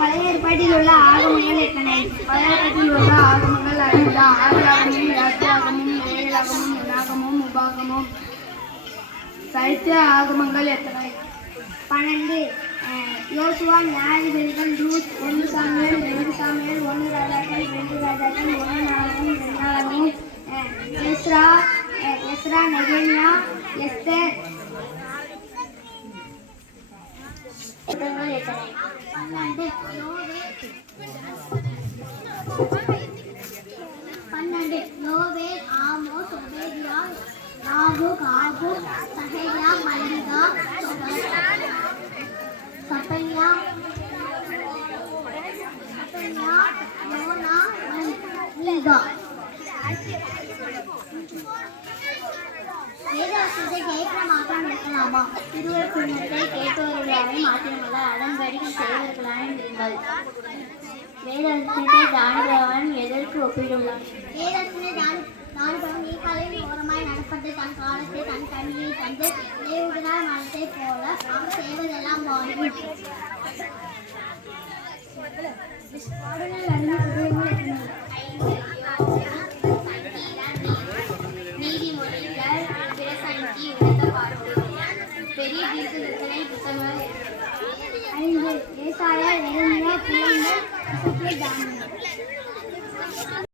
பழைய ஏற்பாட்டில் உள்ள ஆகமங்கள் எத்தனை? பதினெட்டில் உள்ள ஆகமங்கள் ஐந்து ஆதியாகமும் யாத்திராகமும் ஏழாகமும் எண்ணாகமும் உபாகமும். சரித்திர ஆகமங்கள் எத்தனை? பன்னெண்டு. யோசுவா நியாயாதிபதிகள் ரூத் ஒன்று சாமியல் ரெண்டு சாமியல் ஒன்று ராஜாக்கள் ரெண்டு ராஜாக்கள் ஒன்று நாளாகவும் ரெண்டு நாளாகவும் எஸ்ரா எஸ்ரா நெகேமியா எஸ்தர். புத்தகங்கள் எத்தனை பன்னெண்டு பன்னெண்டு யோவேல் ஆமோஸ் ஒபேதியா நாபுக் ஆபுக் சஹேயா மல்லிகா சப்பையா யோனா மல்லிகா இருக்கலாமா திருவர் குடும்பத்தை கேட்பவர்களாக மாத்திரமல்ல அதன்படி செய்வர்களாக இருங்கள். வேதவசத்தை தாண்டுபவன் எதற்கு ஒப்பிடுள்ளான் வேதவசனை தாண்டுபவன் நீ கலையின் ஓரமாய் நடப்பட்டு தன் காலத்தை தன் கண்ணியை தந்து தேவகனார் மனத்தை போல அவன் செய்வதெல்லாம் வாழ்வு பாடல்கள் அறிந்த விவசாய ஏசாயா பிள்ளைங்க